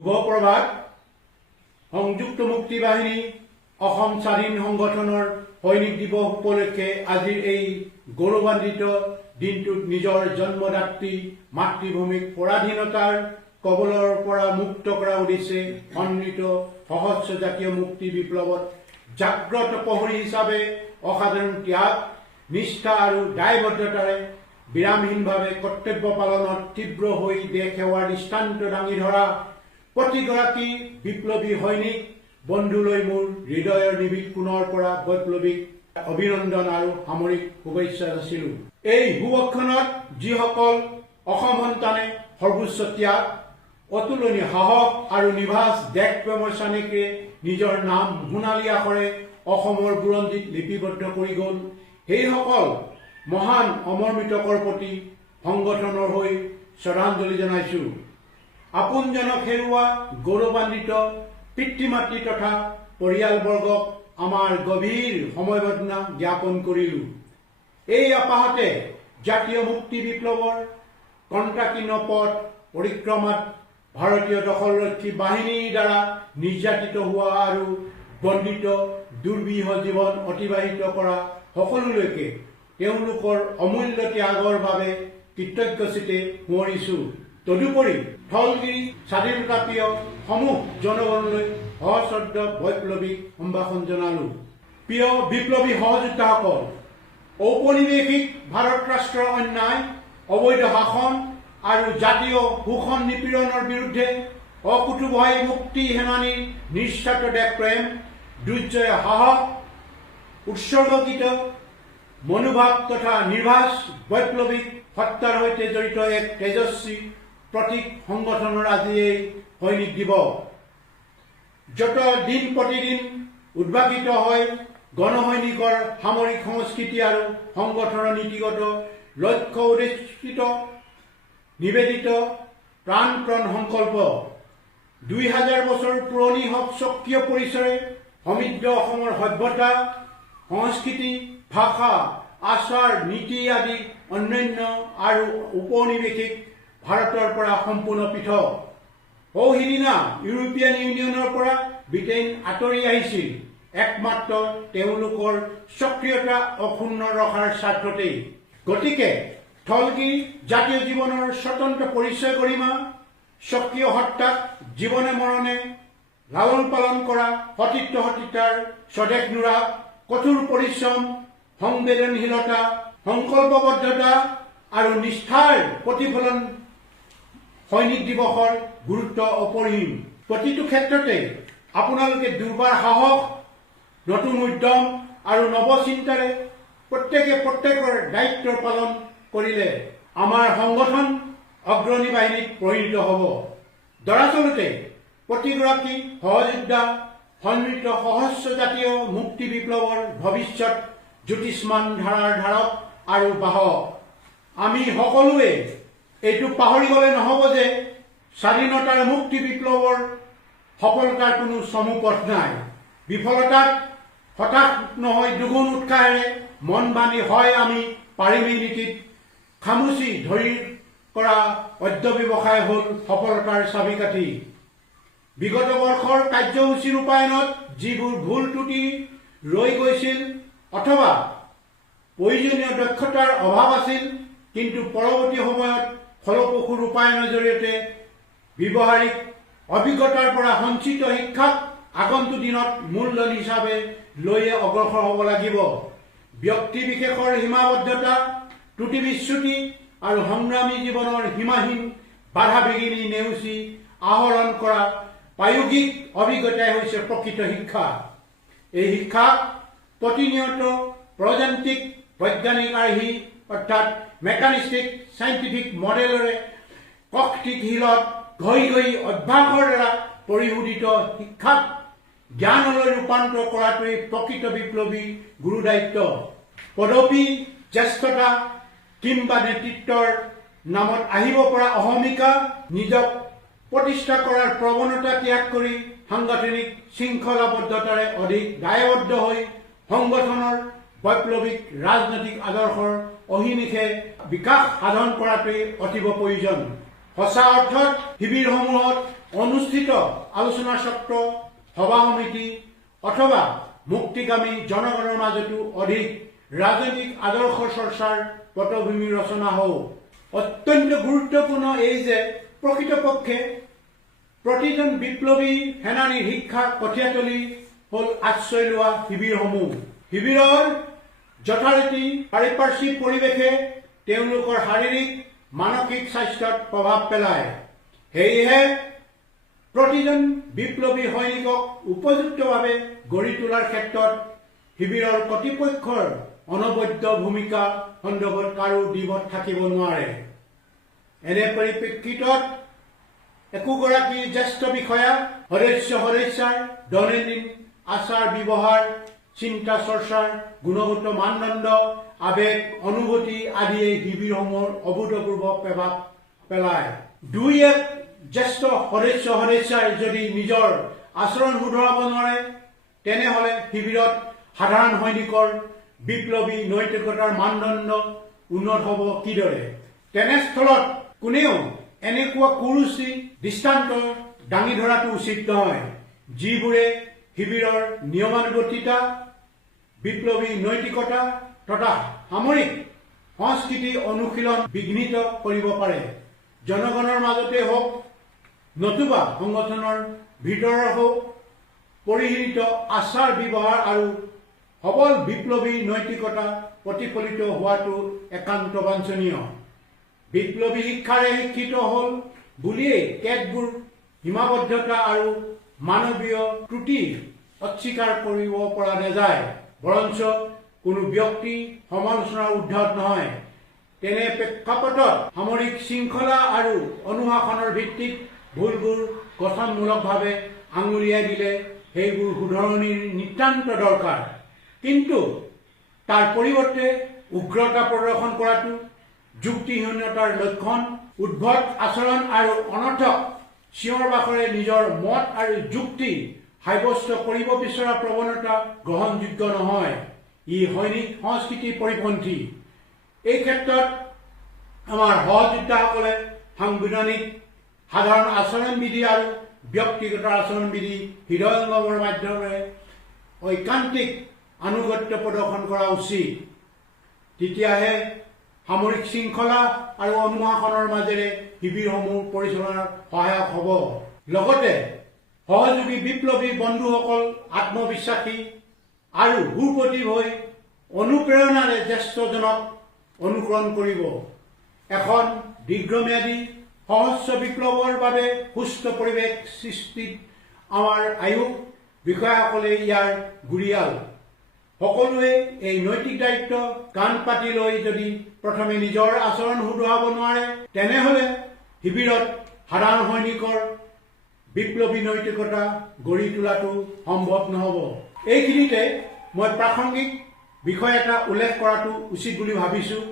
শুভপ্ৰভাত। সংযুক্ত মুক্তি বাহিনী অসম স্বাধীন সংগঠনৰ সৈনিক দিৱস উপলক্ষে আজিৰ এই গৌৰৱান্বিত দিনটোত নিজৰ জন্মদাত্ৰী মাতৃভূমিক পৰাধীনতাৰ কবলৰ পৰা মুক্ত কৰাৰ উদ্দেশ্যে সন্মিলিত সহস্ৰ জাতীয় মুক্তি বিপ্লৱত জাগ্ৰত প্ৰহৰী হিচাপে অসাধাৰণ ত্যাগ, নিষ্ঠা আৰু দায়বদ্ধতাৰে বিৰামহীনভাৱে কৰ্তব্য পালনত তীব্ৰ হৈ দেশ সেৱাৰ দৃষ্টান্ত দাঙি ধৰা প্ৰতিগৰাকী বিপ্লৱী সৈনিক বন্ধুলৈ মোৰ হৃদয়ৰ নিবিড় কোণৰ পৰা বৈপ্লৱিক অভিনন্দন আৰু সামৰিক শুভেচ্ছা যাচিলোঁ। এই শুভক্ষণত যিসকল অসম সন্তানে সৰ্বোচ্চ ত্যাগ, অতুলনীয় সাহস আৰু নিভাঁজ দেশপ্ৰেমৰ চানেকিৰে নিজৰ নাম সোণালী আখৰে অসমৰ বুৰঞ্জীত লিপিবদ্ধ কৰি গ'ল, সেইসকল মহান অমৰ মৃতকৰ প্ৰতি সংগঠনৰ হৈ শ্ৰদ্ধাঞ্জলি জনাইছোঁ। আপোনজনক হেৰুওৱা গৌৰৱান্বিত পিতৃ মাতৃ তথা পৰিয়ালবৰ্গক আমাৰ গভীৰ সমবেদনা জ্ঞাপন কৰিলোঁ। এই আপাহতে জাতীয় মুক্তি বিপ্লৱৰ কণ্টাকীৰ্ণ পথ পৰিক্ৰমাত ভাৰতীয় দখলৰক্ষী বাহিনীৰ দ্বাৰা নিৰ্যাতিত হোৱা আৰু বন্দিত দুৰ্বিহ জীৱন অতিবাহিত কৰা সকলোলৈকে তেওঁলোকৰ অমূল্য ত্যাগৰ বাবে কৃতজ্ঞচিতে সোঁৱৰিছোঁ। তদুপৰি স্থলগিৰি স্বাধীনতা প্ৰিয় সমূহ জনগণলৈ সশ্ৰদ্ধ বৈপ্লৱিক সম্ভাষণ জনালোঁ। প্ৰিয় বিপ্লৱী সহযোদ্ধাসকল, ঔপনিৱেশিক ভাৰত ৰাষ্ট্ৰৰ অন্যায়, অবৈধ শাসন আৰু জাতীয় শোষণ নিপীড়নৰ বিৰুদ্ধে অকুতুভয় মুক্তি সেনানীৰ নিস্বাৰ্থ দেশপ্ৰেম, দুৰ্জয় সাহস, উৎসৰ্গীত মনোভাৱ তথা নিৰ্ভাজ বৈপ্লৱিক সত্তাৰ সৈতে জড়িত এক তেজস্বী প্ৰতীক সংগঠনৰ আজি এই সৈনিক দিৱস, যত দিন প্ৰতিদিন উদ্ভাৱিত হয় গণসৈনিকৰ সামৰিক সংস্কৃতি আৰু সংগঠনৰ নীতিগত লক্ষ্য উদ্দেশিত নিবেদিত প্ৰাণপ্ৰণ সংকল্প। 2000 বছৰ পুৰণি স্বকীয় পৰিচয় সমৃদ্ধ অসমৰ সভ্যতা, সংস্কৃতি, ভাষা, আচাৰ নীতি আদি অন্যান্য আৰু ঔপনিৱেশিক ভাৰতৰ পৰা সম্পূৰ্ণ পৃথক। সিদিনা ইউৰোপীয়ান ইউনিয়নৰ পৰা ব্ৰিটেইন আঁতৰি আহিছিল একমাত্ৰ তেওঁলোকৰ সক্ৰিয়তা অক্ষুণ্ণ ৰখাৰ স্বাৰ্থতেই। গতিকে স্থলগিৰি জাতীয় জীৱনৰ স্বতন্ত্ৰ পৰিচয় গৰিমা, স্বকীয় সত্তাক জীৱনে মৰণে লালন পালন কৰা সতীৰ্থ-সতীতাৰ স্বদেশ নুৰা, কঠোৰ পৰিশ্ৰম, সংবেদনশীলতা, সংকল্পবদ্ধতা আৰু নিষ্ঠাৰ প্ৰতিফলন সৈনিক দিৱসৰ গুৰুত্ব অপৰিসীম। প্ৰতিটো ক্ষেত্ৰতে আপোনালোকে দুৰ্বাৰ সাহস, নতুন উদ্যম আৰু নৱচিন্তাৰে প্ৰত্যেকৰ দায়িত্ব পালন কৰিলে আমাৰ সংগঠন অগ্ৰণী বাহিনীত পৰিণত হ'ব। দৰাচলতে প্ৰতিগৰাকী সহযোদ্ধা সন্মিলিত সহস্ৰ জাতীয় মুক্তি বিপ্লৱৰ ভৱিষ্যত জ্যোতিষ্মান ধাৰাৰ ধাৰক আৰু বাহক। আমি সকলোৱে এইটো পাহৰি গ'লে নহ'ব যে স্বাধীনতাৰ মুক্তি বিপ্লৱৰ সফলতাৰ কোনো চমু পথ নাই। বিফলতাত হতাশ নহয় দুগুণ উৎসাহেৰে মন বান্ধি হয় আমি পাৰিমেই নীতিত খামুচি ধৰি কৰা অধ্যৱসায় হ'ল সফলতাৰ চাবিকাঠি। বিগত বৰ্ষৰ কাৰ্যসূচী ৰূপায়ণত যিবোৰ ভুল ত্ৰুটি ৰৈ গৈছিল অথবা প্ৰয়োজনীয় দক্ষতাৰ অভাৱ আছিল, কিন্তু পৰৱৰ্তী সময়ত ফলপ্ৰসূ ৰূপায়ণৰ জৰিয়তে ব্যৱহাৰিক অভিজ্ঞতাৰ পৰা সঞ্চিত শিক্ষাক আগন্তুক দিনত মূলধন হিচাপে লৈয়ে অগ্ৰসৰ হ'ব লাগিব। ব্যক্তি বিশেষৰ সীমাবদ্ধতা, ত্ৰুটি বিচ্যুতি আৰু সংগ্ৰামী জীৱনৰ সীমাহীন বাধা বিঘিনি নেওচি আহৰণ কৰা প্ৰায়োগিক অভিজ্ঞতাই হৈছে প্ৰকৃত শিক্ষা। এই শিক্ষাক প্ৰতিনিয়ত প্ৰযান্ত্ৰিক বৈজ্ঞানিক আৰ্হি অৰ্থাৎ মেকানিষ্টিক চাইণ্টিফিক মডেলৰে কৌশিকশীলত ঘঁহি অভ্যাসৰ দ্বাৰা পৰিশোধিত শিক্ষাক জ্ঞানলৈ ৰূপান্তৰ কৰাটোৱেই প্ৰকৃত বিপ্লৱী গুৰু দায়িত্ব। পদবী, জ্যেষ্ঠতা কিংবা নেতৃত্বৰ নামত আহিব পৰা অহমিকা, নিজক প্ৰতিষ্ঠা কৰাৰ প্ৰৱণতা ত্যাগ কৰি সাংগঠনিক শৃংখলাবদ্ধতাৰে অধিক দায়বদ্ধ হৈ সংগঠনৰ বৈপ্লৱিক ৰাজনৈতিক আদৰ্শৰ অহিনিশে বিকাশ সাধন কৰাটোৱেই অতীৱ প্ৰয়োজন। সঁচা অৰ্থত শিবিৰসমূহত অনুষ্ঠিত আলোচনা চক্ৰ সভা সমিতি অথবা মুক্তিকামী জনগণৰ মাজতো অধিক ৰাজনৈতিক আদৰ্শ চৰ্চাৰ পটভূমি ৰচনা হওক। অত্যন্ত গুৰুত্বপূৰ্ণ এই যে প্ৰকৃতপক্ষে প্ৰতিজন বিপ্লৱী সেনানীৰ শিক্ষাৰ কঠীয়াতলী হ'ল আশ্ৰয় লোৱা শিবিৰসমূহ। শিবিৰৰ যথাৰীতি পাৰিপাৰ্শ্বিক পৰিৱেশে তেওঁলোকৰ শাৰীৰিক মানসিক স্বাস্থ্যত প্ৰভাৱ পেলায়। সেয়েহে প্ৰতিজন বিপ্লৱী সৈনিকক উপযুক্তভাৱে গঢ়ি তোলাৰ ক্ষেত্ৰত শিবিৰৰ কৰ্তৃপক্ষৰ অনবদ্য ভূমিকা সন্দৰ্ভত কাৰো দ্বিমত থাকিব নোৱাৰে। এনে পৰিপ্ৰেক্ষিতত একোগৰাকী জ্যেষ্ঠ বিষয়া সদস্যাৰ দৈনন্দিন আচাৰ ব্যৱহাৰ, চিন্তা চৰ্চাৰ গুণগত মানদণ্ড, আবেগ অনুভূতি আদিয়ে শিবিৰসমূহৰ অভূতপূৰ্ব প্ৰভাৱ পেলায়। দুই এক জ্যেষ্ঠ সদস্যাই যদি নিজৰ আচৰণ শুধৰাব নোৱাৰে তেনেহলে শিবিৰত সাধাৰণ সৈনিকৰ বিপ্লৱী নৈতিকতাৰ মানদণ্ড উন্নত হ'ব কিদৰে? তেনেস্থলত কোনেও এনেকুৱা কুৰুচি দৃষ্টান্ত দাঙি ধৰাটো উচিত নহয় যিবোৰে শিবিৰৰ নিয়মানুৱৰ্তিতা, বিপ্লৱী নৈতিকতা তথা সামৰিক সংস্কৃতি অনুশীলন বিঘ্নিত কৰিব পাৰে। জনগণৰ মাজতে হওক নতুবা সংগঠনৰ ভিতৰৰ হওক পৰিশীলিত আচাৰ ব্যৱহাৰ আৰু সবল বিপ্লৱী নৈতিকতা প্ৰতিফলিত হোৱাটো একান্ত বাঞ্ছনীয়। বিপ্লৱী শিক্ষাৰে শিক্ষিত হ'ল বুলিয়েই কেতবোৰ সীমাবদ্ধতা আৰু মানৱীয় ত্ৰুটি অস্বীকাৰ কৰিব পৰা নাযায়, বৰঞ্চ কোনো ব্যক্তি সমালোচনাৰ ঊৰ্ধত নহয়। তেনে প্ৰেক্ষাপটত সামৰিক শৃংখলা আৰু অনুশাসনৰ ভিত্তিত ভুলবোৰ গঠনমূলকভাৱে আঙুলিয়াই দিলে সেইবোৰ শুধৰণিৰ নিতান্ত দৰকাৰ। কিন্তু তাৰ পৰিৱৰ্তে উগ্ৰতা প্ৰদৰ্শন কৰাটো যুক্তিহীনতাৰ লক্ষণ। উদ্ভট আচৰণ আৰু অনৰ্থক চিঞৰ বাখৰে নিজৰ মত আৰু যুক্তি সাব্যস্ত কৰিব বিচৰা প্ৰৱণতা গ্ৰহণযোগ্য নহয়। ই সৈনিক সংস্কৃতিৰ পৰিপন্থী। এই ক্ষেত্ৰত আমাৰ সহযোদ্ধাসকলে সাংবিধানিক সাধাৰণ আচৰণবিধি আৰু ব্যক্তিগত আচৰণবিধি হৃদয়ংগমৰ মাধ্যমেৰে ঐকান্তিক আনুগত্য প্ৰদৰ্শন কৰা উচিত। তেতিয়াহে সামৰিক শৃংখলা আৰু অনুশাসনৰ মাজেৰে শিবিৰসমূহ পৰিচালনাৰ সহায়ক হ'ব। লগতে সহযোগী বিপ্লৱী বন্ধুসকল আত্মবিশ্বাসী আৰু সুপ্ৰতিভ হৈ অনুপ্ৰেৰণাৰে জ্যেষ্ঠজনক অনুকৰণ কৰিব। এখন দীৰ্ঘম্যাদী সহস্ৰ বিপ্লৱৰ বাবে সুস্থ পৰিৱেশ সৃষ্টিত আমাৰ আয়ুস বিষয়াসকলে ইয়াৰ গুৰিয়াল। সকলোৱে এই নৈতিক দায়িত্ব কাণ পাতি লৈ যদি প্ৰথমে নিজৰ আচৰণ শুধৰাব নোৱাৰে তেনেহলে শিবিৰত সাধাৰণ সৈনিকৰ বিপ্লৱী নৈতিকতা গঢ়ি তোলাটো সম্ভৱ নহ'ব। এইখিনিতে মই প্ৰাসংগিক বিষয় এটা উল্লেখ কৰাটো উচিত বুলি ভাবিছোঁ।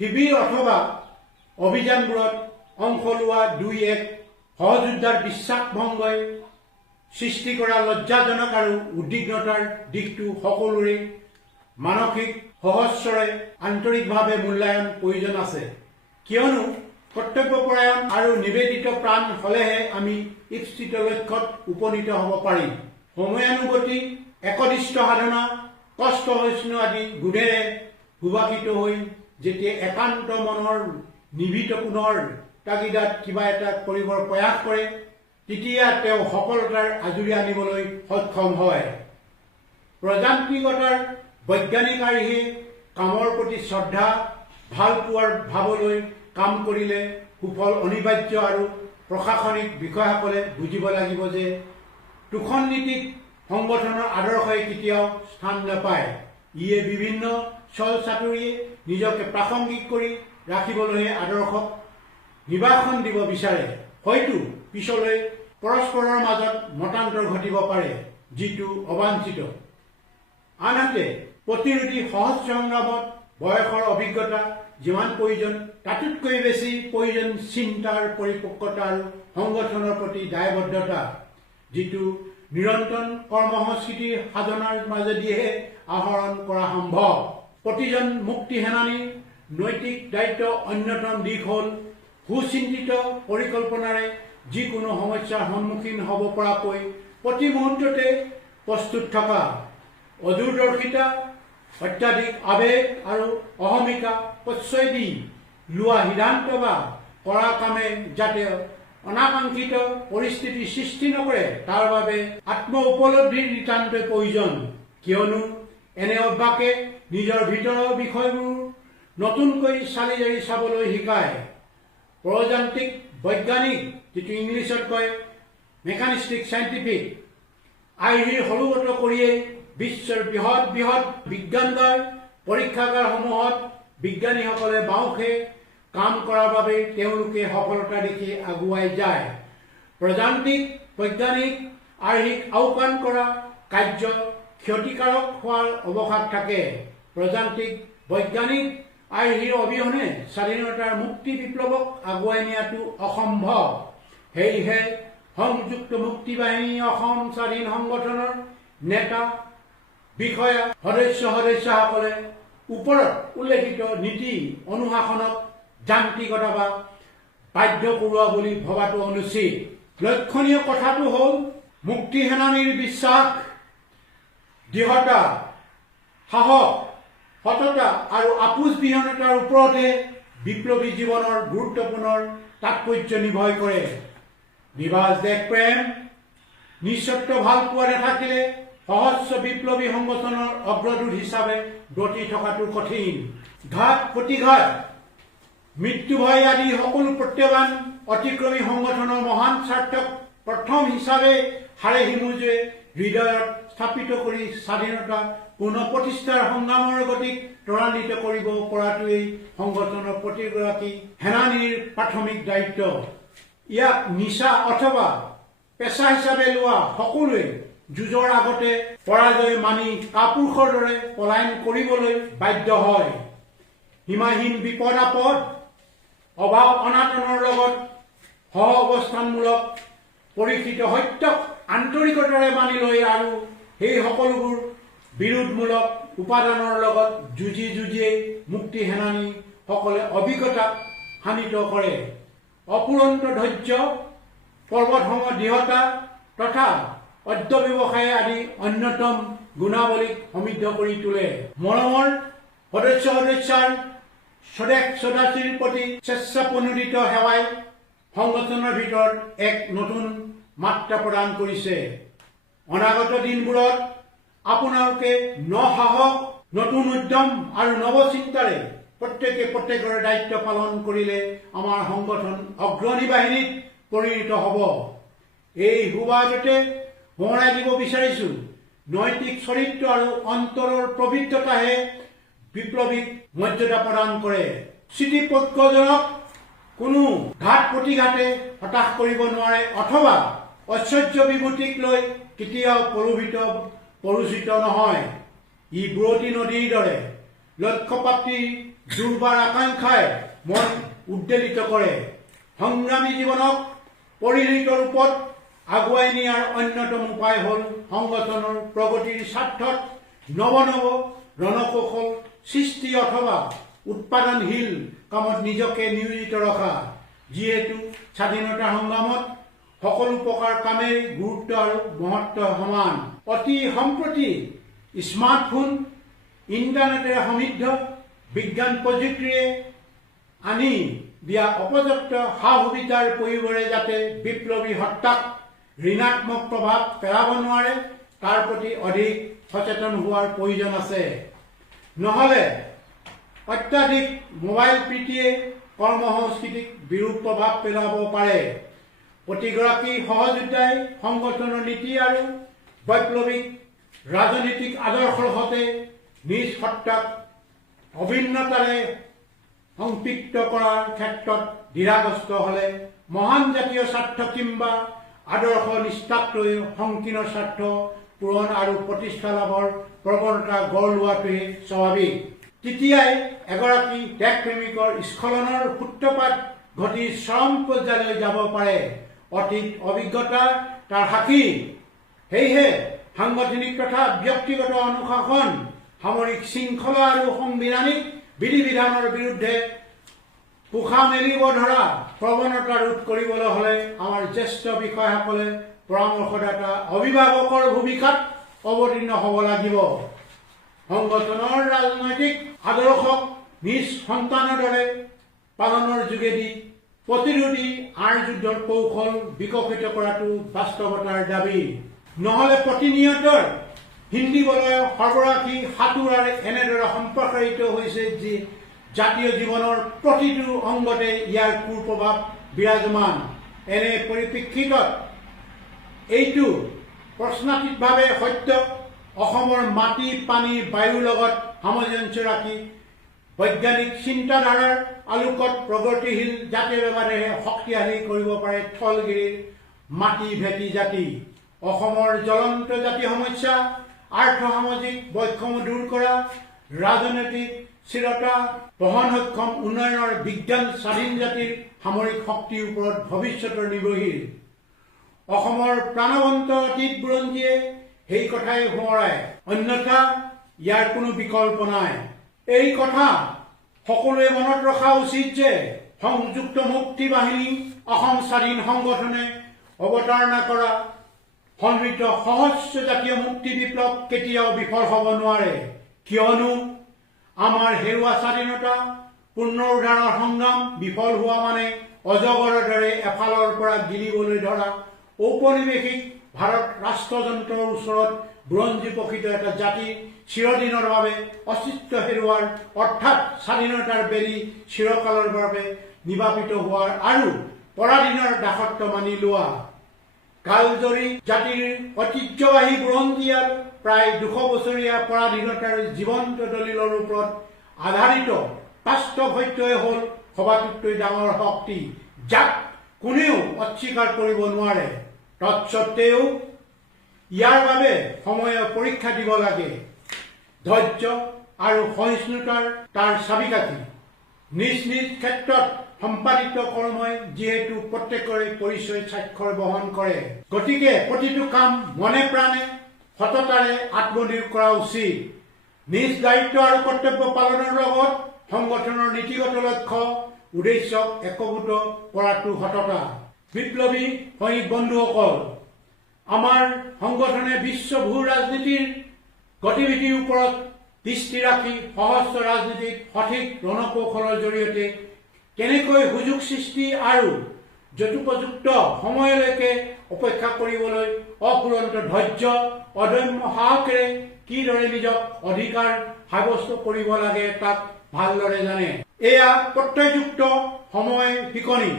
শিবিৰ অথবা অভিযানবোৰত অংশ লোৱা দুই এক সহযোদ্ধাৰ বিশ্বাসভংগই সৃষ্টি কৰা লজ্জাজনক আৰু উদ্বিগ্নতাৰ দিশটো সকলোৰে মানসিক সহস্ৰৰে আন্তৰিকভাৱে মূল্যায়ন প্ৰয়োজন আছে। কিয়নো কৰ্তব্যপৰায়ণ আৰু নিবেদিত প্ৰাণ হলেহে আমি ইপ্সিত লক্ষ্যত উপনীত হ'ব পাৰিম। সময়ানুগতি, একনিষ্ঠ সাধনা, কষ্ট সহিষ্ণু আদি গুণেৰে সুভাষিত হৈ যেতিয়া একান্ত মনৰ নিভৃত কোণৰ তাগিদাত কিবা এটা কৰিবৰ প্ৰয়াস কৰে তেতিয়া তেওঁ সফলতাৰ আজুৰি আনিবলৈ সক্ষম হয়। প্ৰজান্তিকতাৰ বৈজ্ঞানিক আৰ্হিয়ে কামৰ প্ৰতি শ্ৰদ্ধা, ভাল পোৱাৰ ভাৱলৈ কাম কৰিলে সুফল অনিবাৰ্য আৰু প্ৰশাসনিক বিষয়াসকলে বুজিব লাগিব যে তোষণ নীতিত সংগঠনৰ আদৰ্শই কেতিয়াও স্থান নাপায়। ইয়ে বিভিন্ন ছল চাতুৰিয়ে নিজকে প্ৰাসংগিক কৰি ৰাখিবলৈহে আদৰ্শক নিবাসন দিব বিচাৰে। হয়তো পিছলৈ পৰস্পৰৰ মাজত মতান্তৰ ঘটিব পাৰে যিটো অবাঞ্ছিত। আনহাতে প্ৰতিৰোধী সহজ সংগ্ৰামত বয়সৰ অভিজ্ঞতা যিমান প্ৰয়োজন তাতোতকৈ বেছি প্ৰয়োজন চিন্তাৰ পৰিপক্কতা আৰু সংগঠনৰ প্ৰতি দায়বদ্ধতা, যিটো নিৰন্তৰ কৰ্মসংস্কৃতিৰ সাধনাৰ মাজেদিহে আহৰণ কৰা সম্ভৱ। প্ৰতিজন মুক্তি সেনানীৰ নৈতিক দায়িত্ব অন্যতম দিশ হ'ল সুচিন্তিত পৰিকল্পনাৰে যিকোনো সমস্যাৰ সন্মুখীন হ'ব পৰাকৈ প্ৰতি মুহূৰ্ততে প্ৰস্তুত থকা, অদূৰদৰ্শিতা, অত্যাধিক আবেগ আৰু অহমিকা প্ৰশ্ৰয় দি লোৱা সিদ্ধান্ত বা কৰা কামে যাতে অনাকাংক্ষিত পৰিস্থিতি সৃষ্টি নকৰে তাৰ বাবে আত্ম উপলব্ধিৰ নিতান্তই প্ৰয়োজন। কিয়নো এনে অভ্যাসে নিজৰ ভিতৰৰ বিষয়বোৰ নতুনকৈ চালি জাৰি চাবলৈ শিকায়। প্ৰযান্ত্ৰিক বৈজ্ঞানিক, যিটো ইংলিছত কয় মেকানিষ্টিক চাইণ্টিফিক, আৰ্হিৰ সৰুগত কৰিয়েই বিশ্বৰ বৃহৎ বৃহৎ বিজ্ঞানগাৰ পৰীক্ষাগাৰসমূহত বিজ্ঞানীসকলে বাওঁখে কাম কৰাৰ বাবে তেওঁলোকে সফলতা দেখি আগুৱাই যায়। প্ৰযান্ত্ৰিক বৈজ্ঞানিক আৰ্হিক আওকাণ কৰা কাৰ্য ক্ষতিকাৰক হোৱাৰ অৱকাশ থাকে। প্ৰযান্ত্ৰিক বৈজ্ঞানিক আৰ্হিৰ অবিহনে স্বাধীনতাৰ মুক্তি বিপ্লৱক আগুৱাই নিয়াটো অসম্ভৱ। সেয়েহে সংযুক্ত মুক্তি বাহিনী অসম স্বাধীন সংগঠনৰ নেতা, বিষয়া, সদস্যসকলে ওপৰত উল্লেখিত নীতি অনুশাসনক যান্ত্ৰিকতা বা বাধ্য কৰোৱা বুলি ভবাটো অনুচিত। লক্ষণীয় কথাটো হ'ল মুক্তি সেনানীৰ বিশ্বাস, দৃঢ়তা, সাহস, সততা আৰু আপোচবিহীনতাৰ ওপৰতে বিপ্লৱী জীৱনৰ গুৰুত্বপূৰ্ণ তাৎপৰ্য নিৰ্ভৰ কৰে। নিভাজ দেশপ্ৰেম, নিঃস্বাৰ্থ ভাল পোৱা নাথাকিলে সহস্ৰ বিপ্লৱী সংগঠনৰ অগ্ৰদূত হিচাপে ব্ৰতি থকাটো কঠিন। ঘাত প্ৰতিঘাত, মৃত্যু ভয় আদি সকলো প্ৰত্যাহ্বান অতিক্ৰমী সংগঠনৰ মহান স্বাৰ্থক প্ৰথম হিচাপে হাড়ে হিমুজে হৃদয়ত স্থাপিত কৰি স্বাধীনতা পুনঃপ্ৰতিষ্ঠাৰ সংগ্ৰামৰ গতিক ত্বৰান্বিত কৰিব পৰাটোৱেই সংগঠনৰ প্ৰতিগৰাকী সেনানীৰ প্ৰাথমিক দায়িত্ব। ইয়াক নিচা অথবা পেচা হিচাপে লোৱা সকলোৱে যুঁজৰ আগতে পৰাজয় মানি কাপুৰুষৰ দৰে পলায়ন কৰিবলৈ বাধ্য হয়। সীমাহীন বিপদ আপদ, অভাৱ অনাটনৰ লগত সহ অৱস্থানমূলক পৰীক্ষিত সত্যক আন্তৰিকতাৰে মানি লৈ আৰু সেই সকলোবোৰ বিৰোধমূলক উপাদানৰ লগত যুঁজিয়েই মুক্তি সেনানীসকলে অভিজ্ঞতাক শানিত কৰে। অপুৰন্ত ধৈৰ্য, পৰ্বতসম দৃঢ়তা তথা অধ্যৱসায় আদি অন্যতম গুণাৱলীক সমৃদ্ধ কৰি তোলে। মৰমৰ সদস্যাৰ স্বদেশ স্বদাশীৰ প্ৰতি স্বেচ্ছাপ্ৰণোদিত সেৱাই সংগঠনৰ ভিতৰত এক নতুন মাত্ৰা প্ৰদান কৰিছে। অনাগত দিনবোৰত আপোনালোকে সাহস, নতুন উদ্যম আৰু নৱচিন্তাৰে প্ৰত্যেকৰ দায়িত্ব পালন কৰিলে আমাৰ সংগঠন অগ্ৰণী বাহিনীত পৰিণত হ'ব। এই সুবাদতে সোঁৱৰাই দিব বিচাৰিছো, নৈতিক চৰিত্ৰ আৰু অন্তৰৰ পবিত্ৰতাহে বিপ্লৱীক মৰ্যাদা প্ৰদান কৰে। চিঠিপক্ষজনক কোনো ঘাত প্ৰতিঘাতে হতাশ কৰিব নোৱাৰে অথবা ঐশ্বৰ্য বিভূতিক লৈ কেতিয়াও পৰোচিত নহয়। ই বুৰতী নদীৰ দৰে লক্ষ্যপ্ৰাপ্তিৰ দুৰ্বাৰ আকাংক্ষাই মন উদ্বেলিত কৰে। সংগ্ৰামী জীৱনক পৰিণত ৰূপত আগুৱাই নিয়াৰ অন্যতম উপায় হ'ল সংগঠনৰ প্ৰগতিৰ স্বাৰ্থত নৱ ৰণকৌশল সৃষ্টি অথবা উৎপাদনশীল কামত নিজকে নিয়োজিত ৰখা। যিহেতু স্বাধীনতা সংগ্ৰামত সকলো প্ৰকাৰ কামেই গুৰুত্ব আৰু মহত্ব সমান। অতি সম্প্ৰতি স্মাৰ্টফোন, ইণ্টাৰনেটেৰে সমৃদ্ধ বিজ্ঞান প্ৰযুক্তিৰে আনি দিয়া অপৰ্যাপ্ত সা সুবিধাৰ পৰিৱৰ্তে যাতে বিপ্লৱী হত্যাক ঋণাত্মক প্ৰভাৱ পেলাব নোৱাৰে তাৰ প্ৰতি অধিক সচেতন হোৱাৰ প্ৰয়োজন আছে। নহ'লে অত্যাধিক মোবাইল প্ৰীতিয়ে কৰ্মসংস্কৃতিক বিৰূপ প্ৰভাৱ পেলাব পাৰে। প্ৰতিগৰাকী সহযোদ্ধাই সংগঠনৰ নীতি আৰু বৈপ্লৱিক ৰাজনৈতিক আদৰ্শৰ সৈতে নিজ সত্তাক অভিন্নতাৰে সংপৃক্ত কৰাৰ ক্ষেত্ৰত দ্বিধাগ্ৰস্ত হ'লে মহান জাতীয় স্বাৰ্থ কিংবা আদৰ্শ নিষ্ঠাকলৈ সংকীৰ্ণ স্বাৰ্থ পূৰণ আৰু প্ৰতিষ্ঠা লাভৰ প্ৰৱণতা গঢ় লোৱাটোৱে স্বাভাৱিক। তেতিয়াই এগৰাকী দেশপ্ৰেমিকৰ স্খলনৰ সূত্ৰপাত ঘটি চৰম পৰ্যায়লৈ যাব পাৰে। অতীত অভিজ্ঞতা তাৰ সাক্ষী। সেয়েহে সাংগঠনিক তথা ব্যক্তিগত অনুশাসন, সামৰিক শৃংখলা আৰু সাংবিধানিক বিধি বিধানৰ বিৰুদ্ধে পোখা মেলিব ধৰা প্ৰৱণতা ৰোধ কৰিবলৈ হ'লে আমাৰ জ্যেষ্ঠ বিষয়াসকলে পৰামৰ্শদাতা অভিভাৱকৰ ভূমিকাত অৱতীৰ্ণ হ'ব লাগিব। সংগঠনৰ ৰাজনৈতিক আদৰ্শক নিজ সন্তানৰ দৰে পালনৰ যোগেদি প্ৰতিৰোধী আঁৰ যুদ্ধৰ কৌশল বিকশিত কৰাটো বাস্তৱতাৰ দাবী। নহ'লে প্ৰতিনিয়তৰ হিন্দী বলয় সৰ্বৰাশী সাঁতোৰাৰে এনেদৰে সম্প্ৰসাৰিত হৈছে যে জাতীয় জীৱনৰ প্ৰতিটো অংগতে ইয়াৰ কুপ্ৰভাৱ বিৰাজমান। এনে পৰিপ্ৰেক্ষিতত এইটো প্ৰশ্নাতীতভাৱে সত্য, অসমৰ মাটি পানী বায়ুৰ লগত সামঞ্জস্য ৰাখি বৈজ্ঞানিক চিন্তাধাৰাৰ আলোকত প্ৰগতিশীল জাতীয় ব্যৱধানেহে শক্তিশালী কৰিব পাৰে থলগিৰিৰ মাটি ভেটি জাতি। অসমৰ জ্বলন্ত জাতীয় সমস্যা, আৰ্থ সামাজিক বৈষম্য দূৰ কৰা, ৰাজনৈতিক স্থিৰতা, বহনক্ষম উন্নয়নৰ বিজ্ঞান স্বাধীন জাতিৰ সামৰিক শক্তিৰ ওপৰত ভৱিষ্যতৰ নিৰ্ভৰশীল। অসমৰ প্ৰাণৱন্ত অতীত বুৰঞ্জীয়ে সেই কথাই সোঁৱৰায়, অন্যথা ইয়াৰ কোনো বিকল্প নাই। এই কথা সকলোৱে মনত ৰখা উচিত যে সংযুক্ত মুক্তি বাহিনী অসম স্বাধীন সংগঠনে অৱতাৰণা কৰা সমৃদ্ধ সহস্ৰ জাতীয় মুক্তি বিপ্লৱ কেতিয়াও বিফল হ'ব নোৱাৰে। কিয়নো আমাৰ হেৰুৱা স্বাধীনতা পুনৰুদ্ধাৰৰ সংগ্ৰাম বিফল হোৱা মানে অজগৰৰ দৰে এফালৰ পৰা গিলিবলৈ ধৰা ঔপনিৱেশিক ভাৰত ৰাষ্ট্ৰযন্ত্ৰৰ ওচৰত বুৰঞ্জী প্ৰকৃত এটা জাতি চিৰদিনৰ বাবে অস্তিত্ব হেৰুৱাৰ অৰ্থাৎ স্বাধীনতাৰ বেলি চিৰকালৰ বাবে নিবাপিত হোৱাৰ আৰু পৰাধীনৰ দাসত্ব মানি লোৱা। কালজয়ী জাতিৰ ঐতিহ্যবাহী বুৰঞ্জীয়াল প্ৰায় 200 বছৰীয়া পৰাধীনতাৰ জীৱন্ত দলিলৰ ওপৰত আধাৰিত বাস্তৱ সত্যই হ'ল সবাতোতকৈ ডাঙৰ শক্তি, যাক কোনেও অস্বীকাৰ কৰিব নোৱাৰে। তৎসত্ত্বেও ইয়াৰ বাবে সময়ৰ পৰীক্ষা দিব লাগে। ধৈৰ্য আৰু সহিষ্ণুতাৰ তাৰ চাবিকাঠি। নিজ নিজ ক্ষেত্ৰত সম্পাদিত কৰ্মই যিহেতু প্ৰত্যেকৰে পৰিচয় স্বাক্ষৰ বহন কৰে, গতিকে প্ৰতিটো কাম মনে প্ৰাণে সততাৰে আত্মনিয়োগ কৰা উচিত। নিজ দায়িত্ব আৰু কৰ্তব্য পালনৰ লগত সংগঠনৰ নীতিগত লক্ষ্য উদ্দেশ্যক একভূত কৰাটো সততা। বিপ্লৱী সৈনিক বন্ধুসকল, আমাৰ সংগঠনে বিশ্ব ভূ ৰাজনীতিৰ গতিবিধিৰ ওপৰত দৃষ্টি ৰাখি সহস্ৰ ৰাজনীতিক সঠিক ৰণকৌশলৰ জৰিয়তে কেনেকৈ সুযোগ সৃষ্টি আৰু যথোপযুক্ত সময়লৈকে অপেক্ষা কৰিবলৈ অফুৰন্ত ধৈৰ্য অদম্য সাহসেৰে কিদৰে নিজক অধিকাৰ সাব্যস্ত কৰিব লাগে তাক ভালদৰে জানে। এয়া প্ৰত্যয়যুক্ত সময় শিকনি।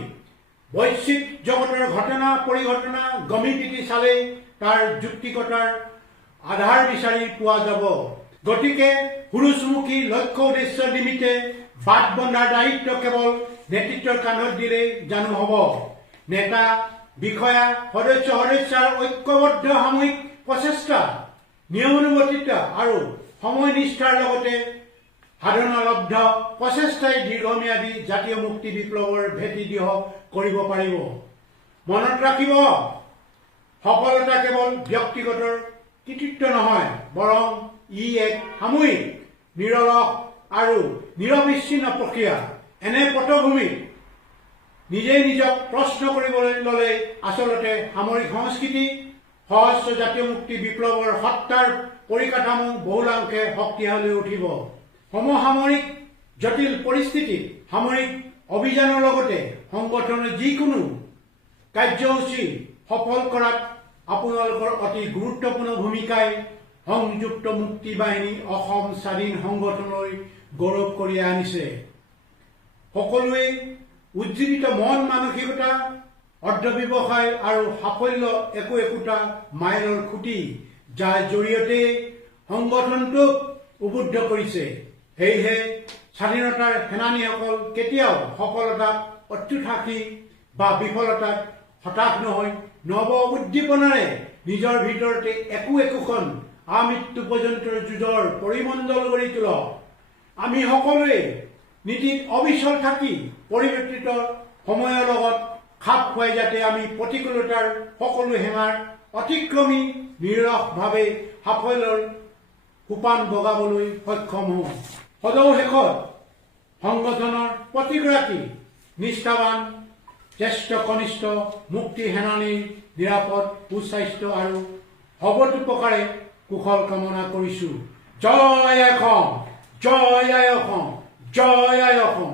বৈশ্বিক জগতৰ ঘটনা পৰিঘটনা গমি পিটি চালেই তাৰ যুক্তিকতাৰ আধাৰ বিচাৰি পোৱা যাব। গতিকে সুৰুচমুখী লক্ষ্য উদ্দেশ্য নিমিত্তে বাট বন্ধাৰ দায়িত্ব কেৱল নেতৃত্বৰ কান্ধত দিলেই জানো হ'ব। নেতা বিষয়া সদস্যাৰ ঐক্যবদ্ধ সামূহিক প্ৰচেষ্টা, নিয়মানুৱৰ্তিতা আৰু সময়নিষ্ঠাৰ লগতে সাধনালব্ধ প্ৰচেষ্টাই দীৰ্ঘম্যাদী জাতীয় মুক্তি বিপ্লৱৰ ভেটি দৃঢ় কৰিব পাৰিব। মনত ৰাখিব, সফলতা কেৱল ব্যক্তিগত কৃতিত্ব নহয়, বৰং ই এক সামূহিক নিৰলস আৰু নিৰবিচ্ছিন্ন প্ৰক্ৰিয়া। এনে পটভূমিত নিজেই নিজক প্ৰশ্ন কৰিবলৈ ল'লে আচলতে সামৰিক সংস্কৃতি সহস্ৰ জাতীয় মুক্তি বিপ্লৱৰ সত্তাৰ পৰিকাঠামো বহুলাংশে শক্তিশালী উঠিব। সমসামৰিক জটিল পৰিস্থিতিত সামৰিক অভিযানৰ লগতে সংগঠনৰ যিকোনো কাৰ্যসূচী সফল কৰাত আপোনালোকৰ অতি গুৰুত্বপূৰ্ণ ভূমিকাই সংযুক্ত মুক্তি বাহিনী অসম স্বাধীন সংগঠনলৈ গৌৰৱ কঢ়িয়াই আনিছে। সকলোৱে উজ্জীৱিত মন মানসিকতা, অৰ্ধব্যৱসায় আৰু সাফল্য একোটা মাইলৰ খুঁটি, যাৰ জৰিয়তে সংগঠনটোক উদ্বুদ্ধ কৰিছে। সেয়েহে স্বাধীনতাৰ সেনানীসকল কেতিয়াও সফলতাত অত্যুৎসাহী বা বিফলতাত হতাশ নহয় নৱ উদ্দীপনাৰে নিজৰ ভিতৰতে একোখন আমৃত্যু পৰ্যন্তৰ যুঁজৰ পৰিমণ্ডল গঢ়ি তোলক। আমি সকলোৱে নীতিত অবিচল থাকি পৰিৱৰ্তিত সময়ৰ লগত খাপ খুৱাই যাতে আমি প্ৰতিকূলতাৰ সকলো হেঙাৰ অতিক্ৰমী নিৰলসভাৱে সাফল্যৰ সোপান বগাবলৈ সক্ষম হওঁ। সদৌ শেষত সংগঠনৰ প্ৰতিগৰাকী নিষ্ঠাবান জ্যেষ্ঠ কনিষ্ঠ মুক্তি সেনানীৰ নিৰাপদ সুস্বাস্থ্য আৰু অৱতোপকাৰে কুশল কামনা কৰিছোঁ। জয় আই অসম, জয় আই অসম, জয় আই অসম।